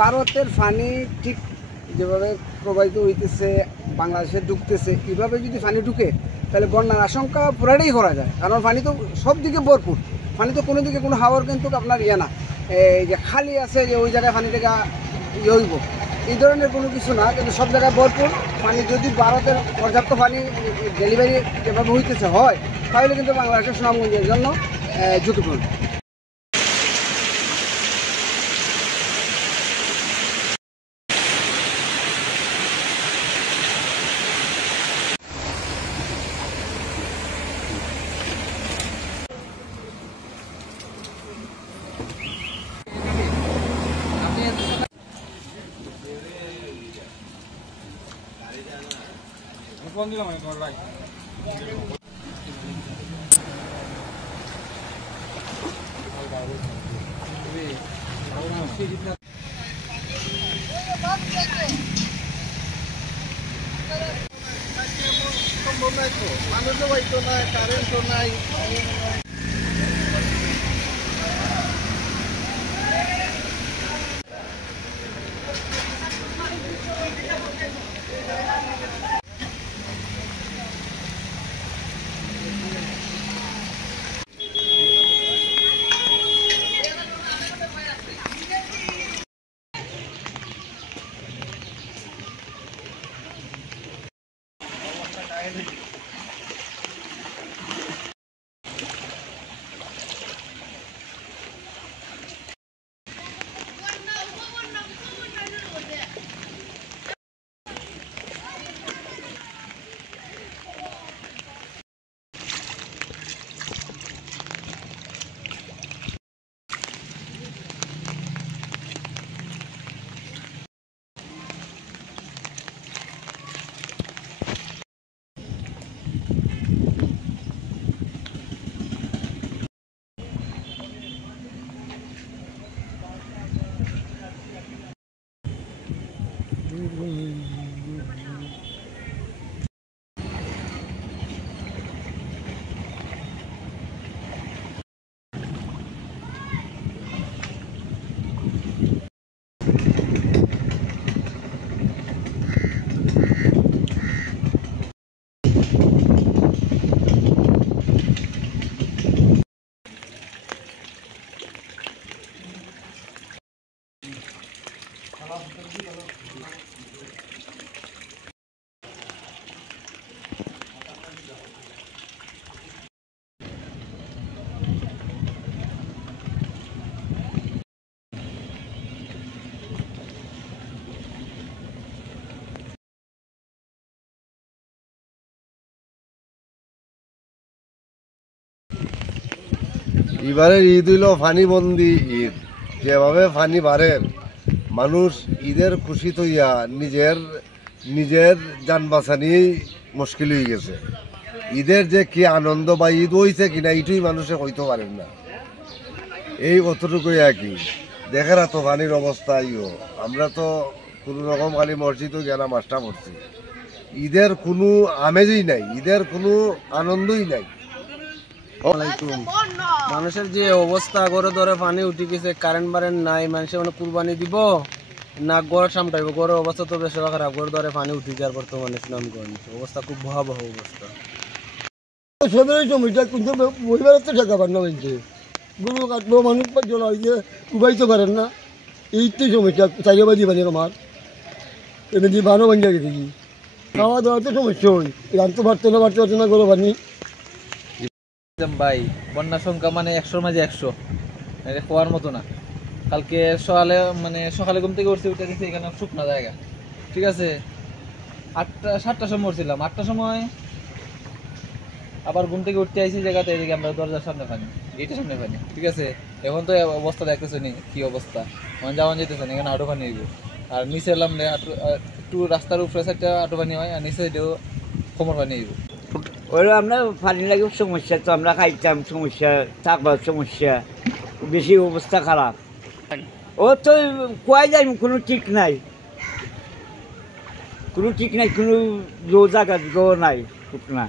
ভারতের পানি ঠিক যেভাবে প্রবাহিত হইতেছে বাংলাদেশে ঢুকতেছে, এইভাবে যদি পানি ঢুকে তাহলে বন্যার আশঙ্কা পুরাটাই করা যায়। কারণ পানি তো সব দিকে ভরপুর, পানি তো কোনো দিকে কোনো হাওয়ার কিন্তু আপনার না, এই যে খালি আছে যে ওই জায়গায় পানি থেকে হইব এই ধরনের কোনো কিছু না, কিন্তু সব জায়গায় ভরপুর পানি। যদি ভারতের পর্যাপ্ত পানি ডেলিভারি যেভাবে হইতেছে হয়, তাহলে কিন্তু বাংলাদেশের সুনামগঞ্জের জন্য ঝুঁকিপূর্ণ। মানুষও পাইতো না, কারেন্টও নাই। এবারের ঈদ হইল ফানিবন্দি ঈদ। যেভাবে ফানি বাড়ে মানুষ ঈদের খুশি তৈয়া নিজের যান বাঁচা নিয়েই মুশকিল হয়ে গেছে। ঈদের যে কি আনন্দ বা ঈদ হয়েছে কিনা এইটুই মানুষে হইতে পারেন না। এই অতটুকুই আর কি। দেখে না তো পানির অবস্থা ইও। আমরা তো কোনো রকম খালি মসজিদও গেলাম মাছটা পড়ছি। ঈদের কোনো আমেজই নাই, ঈদের কোনো আনন্দই নাই। মানুষের যে অবস্থা, ঘরে ধরে পানি উঠে গেছে, কারেন্ট বারেন্ট নাই, মানুষের মানে কুরবানি দিব না গড় সামটাইব। গড়ের অবস্থা তো বেশ খারাপ, ঘরে ধরে পানি উঠে যাওয়ার বর্তমানে সুনামগঞ্জ অবস্থা খুব ভয়াবহ অবস্থা। সবেরই জমিটা কিন্তু পরিবারের তো টাকা পান না, বলছে গরু কাটবো মানুষ জল হয়ে উবাইতে পারেন না। এইটাই সমস্যা। চারিবাদি বানিয়ে আমার এমনি বানও বানিয়ে গেছে কি খাওয়া দাওয়া তো সমস্যা হয়, রানতে পারতো না গরু বানি। ভাই বন্যার সংখ্যা মানে 100-র মাঝে 100, এটা খোয়ার মতো না। কালকে সকালে ঘুম থেকে উঠতে গেছি, এখানে শুকনা জায়গা, ঠিক আছে। 7টার সময় উঠছিলাম, 8টার সময় আবার ঘুম থেকে উঠতে আইসি জায়গাতে, এদিকে আমরা দরজার সামনে পানি, গেটের সামনে পানি, ঠিক আছে। এখন তো অবস্থা দেখতেছো নি কি অবস্থা, মানে যাওয়া যেতেছে না, এখানে আটো পানি হইব। আর নিচে এলাম একটু রাস্তার উপরে সাইডটা আটো পানি হয়, আর নিচে সাইডেও কোমর পানি হইব। ওরা আমরা পানি লাগে সমস্যা, তো আমরা খাইতাম সমস্যা, থাকবার সমস্যা, বেশি অবস্থা খারাপ। ও তো কয় যায় কোনো ঠিক নাই, কোনো জায়গা নাই, ঠিক না।